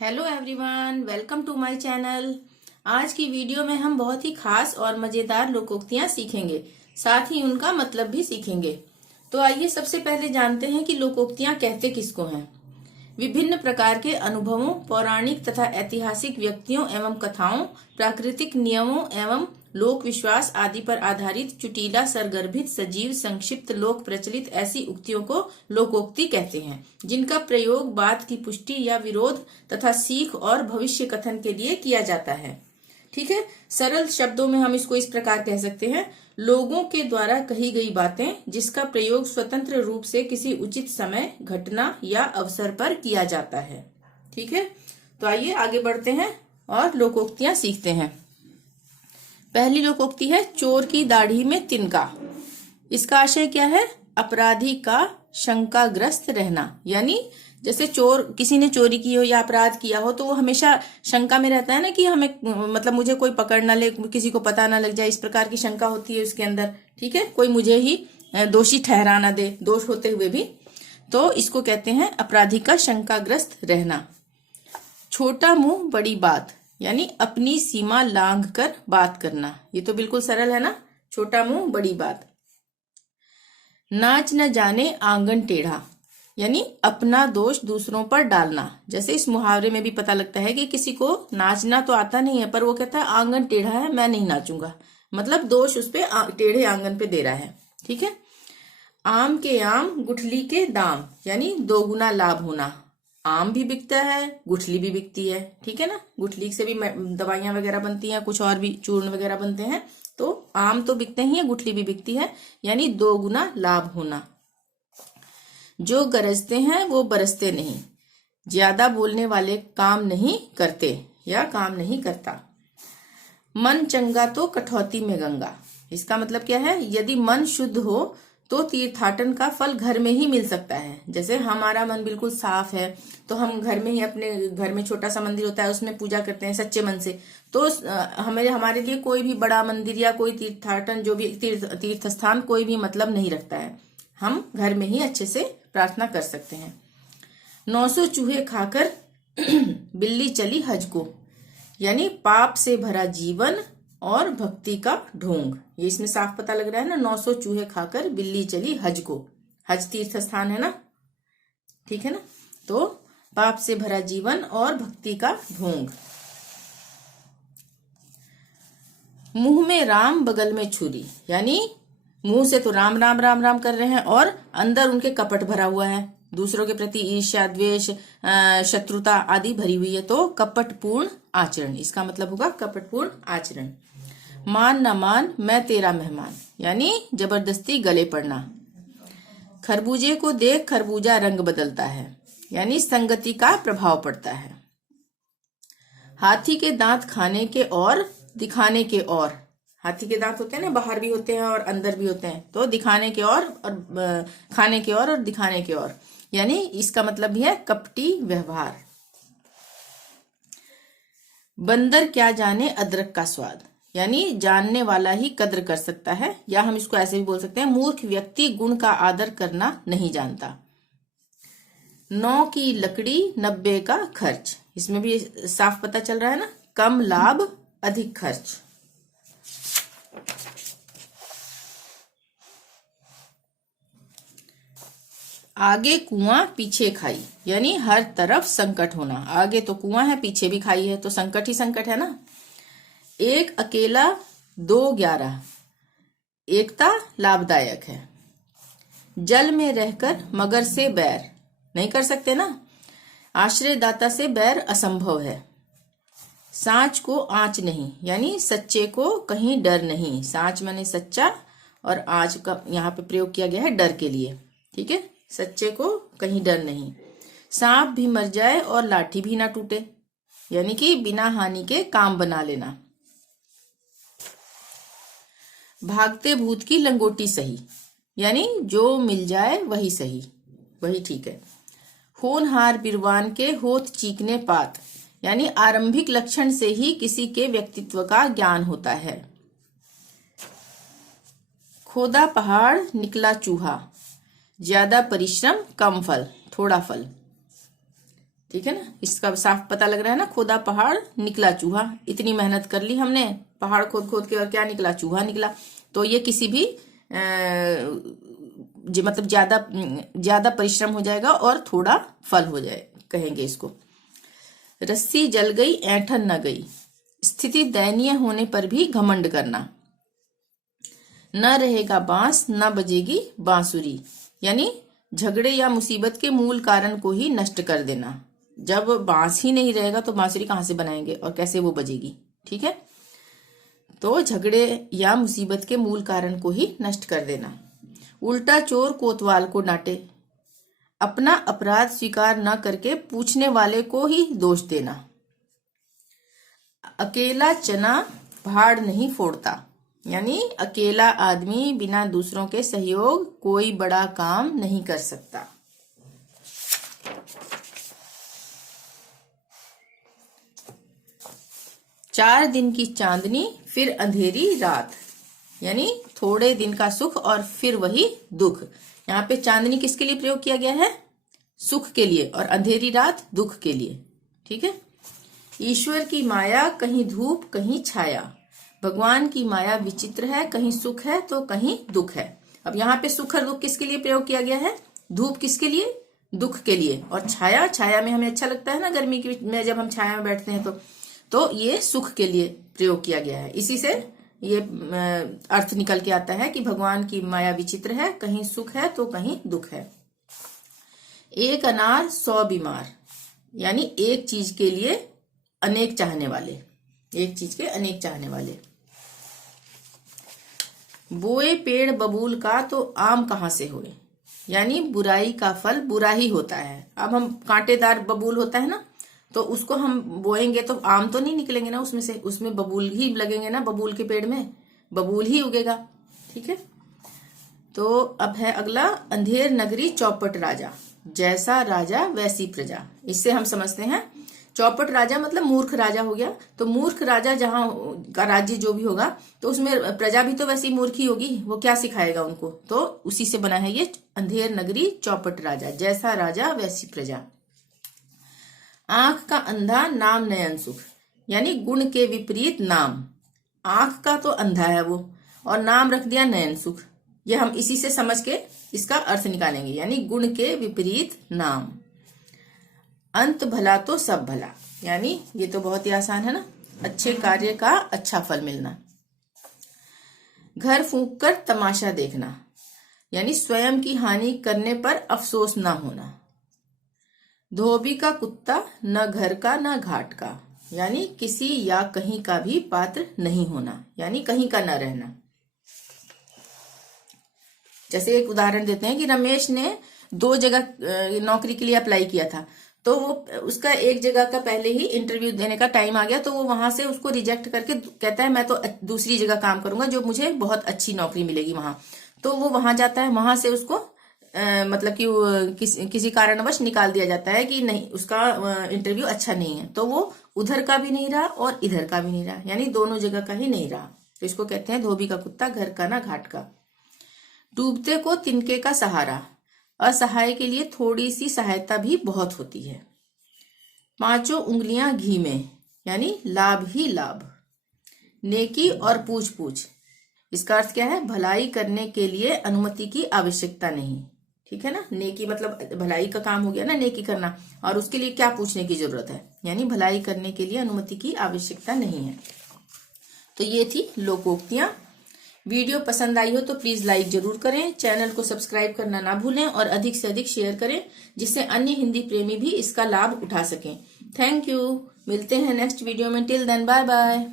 Hello everyone, welcome to my channel. आज की video में हम बहुत ही खास और मजेदार लोकोक्तियां सीखेंगे, साथ ही उनका मतलब भी सीखेंगे। तो आइए सबसे पहले जानते हैं कि लोकोक्तियां कहते किसको हैं। विभिन्न प्रकार के अनुभवों, पौराणिक तथा ऐतिहासिक व्यक्तियों एवं कथाओं, प्राकृतिक नियमों एवं लोक विश्वास आदि पर आधारित चुटीला, सरगर्भित, सजीव, संक्षिप्त, लोक प्रचलित ऐसी उक्तियों को लोकोक्ति कहते हैं, जिनका प्रयोग बात की पुष्टि या विरोध तथा सीख और भविष्य कथन के लिए किया जाता है। ठीक है, सरल शब्दों में हम इसको इस प्रकार कह सकते हैं, लोगों के द्वारा कही गई बातें जिसका प्रयोग स्वतंत्र रूप से किसी उचित समय, घटना या अवसर पर किया जाता है। ठीक है, तो आइए आगे बढ़ते हैं और लोकोक्तियां सीखते हैं। पहली लोकोक्ति है चोर की दाढ़ी में तिनका। इसका आशय क्या है? अपराधी का शंकाग्रस्त रहना, यानी जैसे चोर, किसी ने चोरी की हो या अपराध किया हो तो वो हमेशा शंका में रहता है ना कि हमें, मतलब मुझे कोई पकड़ ना ले, किसी को पता ना लग जाए, इस प्रकार की शंका होती है उसके अंदर। ठीक है, कोई मुझे ही दोषी ठहरा ना दे, दोष होते हुए भी। तो इसको कहते हैं अपराधी का शंकाग्रस्त रहना। छोटा मुंह बड़ी बात, यानी अपनी सीमा लांघ कर बात करना। ये तो बिल्कुल सरल है ना, छोटा मुंह बड़ी बात। नाच न जाने आंगन टेढ़ा, यानी अपना दोष दूसरों पर डालना। जैसे इस मुहावरे में भी पता लगता है कि किसी को नाचना तो आता नहीं है, पर वो कहता है आंगन टेढ़ा है, मैं नहीं नाचूंगा, मतलब दोष उस पे टेढ़े आंगन पे दे रहा है। ठीक है, आम के आम गुठली के दाम, यानी दोगुना लाभ होना। आम भी बिकता है, गुठली भी बिकती है। ठीक है ना, गुठली से भी दवाइयां वगैरह बनती हैं, कुछ और भी चूर्ण वगैरह बनते हैं। तो आम तो बिकते ही है, गुठली भी बिकती है, यानी दोगुना लाभ होना। जो गरजते हैं वो बरसते नहीं, ज्यादा बोलने वाले काम नहीं करते या काम नहीं करता। मन चंगा तो कठौती में गंगा। इसका मतलब क्या है? यदि मन शुद्ध हो तो तीर्थाटन का फल घर में ही मिल सकता है। जैसे हमारा मन बिल्कुल साफ है तो हम घर में ही, अपने घर में छोटा सा मंदिर होता है, उसमें पूजा करते हैं सच्चे मन से। तो हमारे लिए कोई भी बड़ा मंदिर या कोई तीर्थाटन, जो भी तीर्थ स्थान, कोई भी मतलब नहीं रखता है। हम घर में ही अच्छे से प्रार्थना कर सकते हैं। 900 चूहे खाकर बिल्ली चली हज को, यानी पाप से भरा जीवन और भक्ति का ढोंग। ये इसमें साफ पता लग रहा है ना, 900 चूहे खाकर बिल्ली चली हज को। हज तीर्थ स्थान है ना, ठीक है ना। तो पाप से भरा जीवन और भक्ति का ढोंग। मुंह में राम बगल में छुरी, यानी मुंह से तो राम राम राम राम कर रहे हैं और अंदर उनके कपट भरा हुआ है, दूसरों के प्रति ईर्ष्या, द्वेष, शत्रुता आदि भरी हुई है। तो कपटपूर्ण आचरण, इसका मतलब होगा कपटपूर्ण आचरण। मान न मान मैं तेरा मेहमान, यानी जबरदस्ती गले पड़ना। खरबूजे को देख खरबूजा रंग बदलता है, यानी संगति का प्रभाव पड़ता है। हाथी के दांत खाने के और दिखाने के और। हाथी के दांत होते हैं ना, बाहर भी होते हैं और अंदर भी होते हैं। तो दिखाने के और खाने के और दिखाने के और, यानी इसका मतलब भी है कपटी व्यवहार। बंदर क्या जाने अदरक का स्वाद, यानी जानने वाला ही कद्र कर सकता है, या हम इसको ऐसे भी बोल सकते हैं, मूर्ख व्यक्ति गुण का आदर करना नहीं जानता। 9 की लकड़ी 90 का खर्च, इसमें भी साफ पता चल रहा है ना, कम लाभ अधिक खर्च। आगे कुआं पीछे खाई, यानी हर तरफ संकट होना। आगे तो कुआं है, पीछे भी खाई है, तो संकट ही संकट है ना। एक अकेला 2 11, एकता लाभदायक है। जल में रहकर मगर से बैर नहीं कर सकते ना, आश्रयदाता से बैर असंभव है। सांच को आंच नहीं, यानी सच्चे को कहीं डर नहीं। सांच माने सच्चा और आंच का यहाँ पे प्रयोग किया गया है डर के लिए। ठीक है, सच्चे को कहीं डर नहीं। सांप भी मर जाए और लाठी भी ना टूटे, यानी कि बिना हानि के काम बना लेना। भागते भूत की लंगोटी सही, यानी जो मिल जाए वही सही, वही ठीक है। होनहार बिरवान के होत चीकने पात, यानी आरंभिक लक्षण से ही किसी के व्यक्तित्व का ज्ञान होता है। खोदा पहाड़ निकला चूहा, ज्यादा परिश्रम कम फल, थोड़ा फल। ठीक है ना, इसका साफ पता लग रहा है ना। खोदा पहाड़ निकला चूहा, इतनी मेहनत कर ली हमने पहाड़ खोद खोद के और क्या निकला, चूहा निकला। तो ये किसी भी मतलब ज्यादा परिश्रम हो जाएगा और थोड़ा फल हो जाए, कहेंगे इसको। रस्सी जल गई ऐंठन न गई, स्थिति दयनीय होने पर भी घमंड करना। न रहेगा बांस न बजेगी बांसुरी, यानी झगड़े या मुसीबत के मूल कारण को ही नष्ट कर देना। जब बांस ही नहीं रहेगा तो बांसुरी कहाँ से बनाएंगे और कैसे वो बजेगी, ठीक है। तो झगड़े या मुसीबत के मूल कारण को ही नष्ट कर देना। उल्टा चोर कोतवाल को डांटे, अपना अपराध स्वीकार न करके पूछने वाले को ही दोष देना। अकेला चना भाड़ नहीं फोड़ता, यानी अकेला आदमी बिना दूसरों के सहयोग कोई बड़ा काम नहीं कर सकता। चार दिन की चांदनी फिर अंधेरी रात, यानी थोड़े दिन का सुख और फिर वही दुख। यहाँ पे चांदनी किसके लिए प्रयोग किया गया है, सुख के लिए, और अंधेरी रात दुख के लिए, ठीक है। ईश्वर की माया कहीं धूप कहीं छाया, भगवान की माया विचित्र है, कहीं सुख है तो कहीं दुख है। अब यहाँ पे सुख और दुख किसके लिए प्रयोग किया गया है, धूप किसके लिए, दुख के लिए, और छाया, छाया में हमें अच्छा लगता है ना, गर्मी में जब हम छाया में बैठते हैं तो ये सुख के लिए प्रयोग किया गया है। इसी से ये अर्थ निकल के आता है कि भगवान की माया विचित्र है, कहीं सुख है तो कहीं दुख है। एक अनार 100 बीमार, यानी एक चीज के लिए अनेक चाहने वाले, एक चीज के अनेक चाहने वाले। बोए पेड़ बबूल का तो आम कहाँ से होए, यानी बुराई का फल बुरा ही होता है। अब हम कांटेदार बबूल होता है ना, तो उसको हम बोएंगे तो आम तो नहीं निकलेंगे ना उसमें से, उसमें बबूल ही लगेंगे ना, बबूल के पेड़ में बबूल ही उगेगा, ठीक है। तो अब है अगला, अंधेर नगरी चौपट राजा, जैसा राजा वैसी प्रजा। इससे हम समझते हैं चौपट राजा मतलब मूर्ख राजा हो गया। तो मूर्ख राजा जहां का राज्य जो भी होगा तो उसमें प्रजा भी तो वैसी मूर्ख ही होगी, वो क्या सिखाएगा उनको। तो उसी से बना है ये अंधेर नगरी चौपट राजा, जैसा राजा वैसी प्रजा। आंख का अंधा नाम नयन सुख, यानी गुण के विपरीत नाम। आंख का तो अंधा है वो, और नाम रख दिया नयन सुख। ये हम इसी से समझ के इसका अर्थ निकालेंगे, यानी गुण के विपरीत नाम। अंत भला तो सब भला, यानी ये तो बहुत ही आसान है ना, अच्छे कार्य का अच्छा फल मिलना। घर फूंक कर तमाशा देखना, यानी स्वयं की हानि करने पर अफसोस ना होना। धोबी का कुत्ता न घर का न घाट का, यानी किसी या कहीं का भी पात्र नहीं होना, यानी कहीं का न रहना। जैसे एक उदाहरण देते हैं कि रमेश ने 2 जगह नौकरी के लिए अप्लाई किया था, तो वो उसका एक जगह का पहले ही इंटरव्यू देने का टाइम आ गया, तो वो वहां से उसको रिजेक्ट करके कहता है मैं तो दूसरी जगह काम करूंगा जो मुझे बहुत अच्छी नौकरी मिलेगी वहां। तो वो वहां जाता है, वहां से उसको मतलब कि किसी कारणवश निकाल दिया जाता है कि नहीं, उसका इंटरव्यू अच्छा नहीं है। तो वो उधर का भी नहीं रहा और इधर का भी नहीं रहा, यानी दोनों जगह का ही नहीं रहा। तो इसको कहते हैं धोबी का कुत्ता घर का ना घाट का। डूबते को तिनके का सहारा, असहाय के लिए थोड़ी सी सहायता भी बहुत होती है। 5 उंगलियां घी में, यानी लाभ ही लाभ। नेकी और पूछ पूछ, इसका अर्थ क्या है, भलाई करने के लिए अनुमति की आवश्यकता नहीं, ठीक है ना। नेकी मतलब भलाई का काम हो गया ना, नेकी करना, और उसके लिए क्या पूछने की जरूरत है, यानी भलाई करने के लिए अनुमति की आवश्यकता नहीं है। तो ये थी लोकोक्तियां। वीडियो पसंद आई हो तो प्लीज लाइक जरूर करें, चैनल को सब्सक्राइब करना ना भूलें और अधिक से अधिक शेयर करें, जिससे अन्य हिंदी प्रेमी भी इसका लाभ उठा सकें। थैंक यू, मिलते हैं नेक्स्ट वीडियो में। Till then bye bye.